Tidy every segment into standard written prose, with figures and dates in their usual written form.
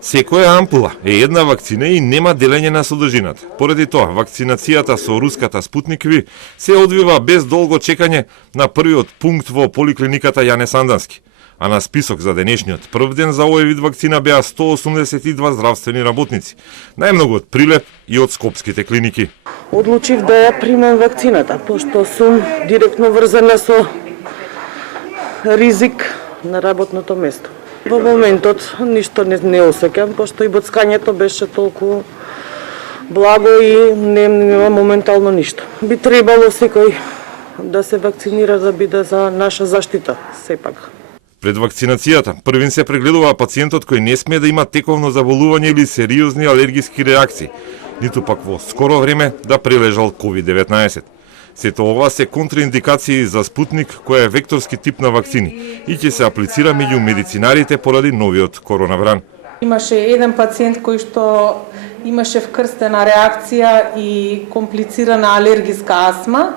Секоја ампула е една вакцина и нема делење на содржината. Поради тоа, вакцинацијата со руската Спутник V се одвива без долго чекање на првиот пункт во поликлиниката Јане Сандански. А на список за денешниот прв ден за овој вид вакцина беа 182 здравствени работници, најмногу од Прилеп и од скопските клиники. Одлучив да ја примам вакцината, пошто сум директно врзана со ризик на работното место. Во моментот ништо не осеќам, пошто и боцкањето беше толку благо и нема моментално ништо. Би требало секој да се вакцинира да биде за наша заштита, сепак. Пред вакцинацијата, првин се прегледува пациентот кој не смее да има тековно заболување или сериозни алергиски реакции, ниту пак во скоро време да прележал COVID-19. Сето ова се контраиндикации за Спутник, која е векторски тип на вакцини и ќе се аплицира меѓу медицинарите поради новиот коронавирус. Имаше еден пациент кој што имаше вкрстена реакција и комплицирана алергиска астма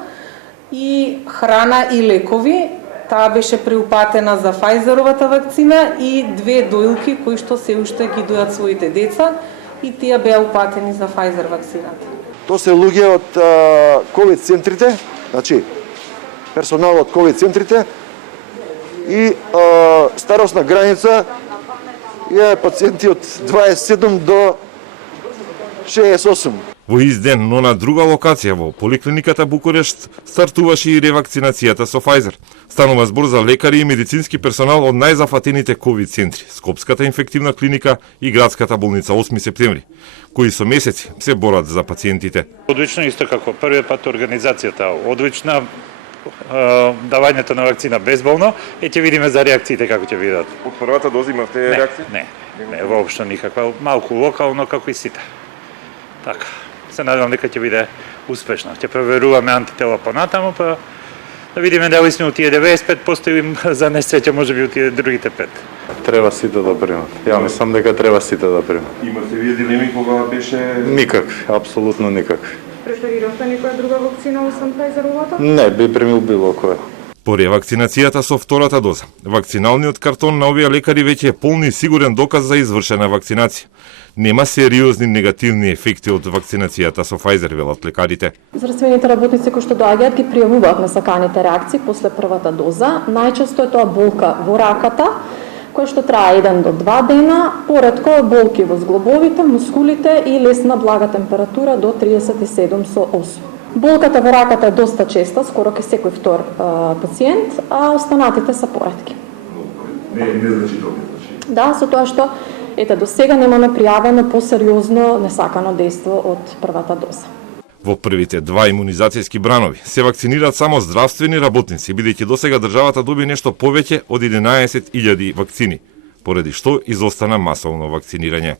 и храна и лекови. Таа беше преупатена за Фајзеровата вакцина и две доилки кои што се уште ги дојат своите деца и тие беа упатени за Фајзер вакцината. Тоа се луѓе од ковид центрите, значи персонал од ковид центрите и старосна граница е пациенти од 27 до 68. Во изден, но на друга локација во поликлиниката Букурешт стартуваше и ревакцинацијата со Фајзер. Станува збор за лекари и медицински персонал од најзафатените ковид центри, Скопската инфективна клиника и градската болница 8 септември, кои со месеци се борат за пациентите. Одлично исто како првиот пат организацијата, одлична давањето на вакцина безболно и ќе видиме за реакциите како ќе видат. Од првата доза имавте реакции? Не, воопшто никаква, малку локално како и сите. Така. Се надевам дека ќе биде успешно. Ќе проверуваме антитела понатаму, па да видиме дали сме у тие 95% или за несреќа може би у тие другите 5. Треба сите да примат. Ја мислам дека треба сите да примат. Имате вие дилеми кога беше... Никакви, апсолутно никакви. Префериравте некоја друга вакцина освен Фајзеровата? Не, би примил било која. По ревакцинацијата со втората доза, вакциналниот картон на овие лекари веќе е полн и сигурен доказ за извршена вакцинација. Нема сериозни негативни ефекти од вакцинацијата со Фајзер, велат лекарите. Здравствените работници кои што доаѓаат ги пријавуваат несаканите реакции после првата доза. Најчесто е тоа болка во раката, која што трае 1 до 2 дена, поретко болки во зглобовите, мускулите и лесна блага температура до 37,8. Болката во раката е доста честа, скоро ке секој втор пациент, а останатите се поретки. Не значителни. Да, со тоа што до сега немаме пријавено посериозно несакано дејство од првата доза. Во првите 2 имунизацијски бранови се вакцинираат само здравствени работници, бидејќи досега државата доби нешто повеќе од 11.000 вакцини, поради што изостана масовно вакцинирање.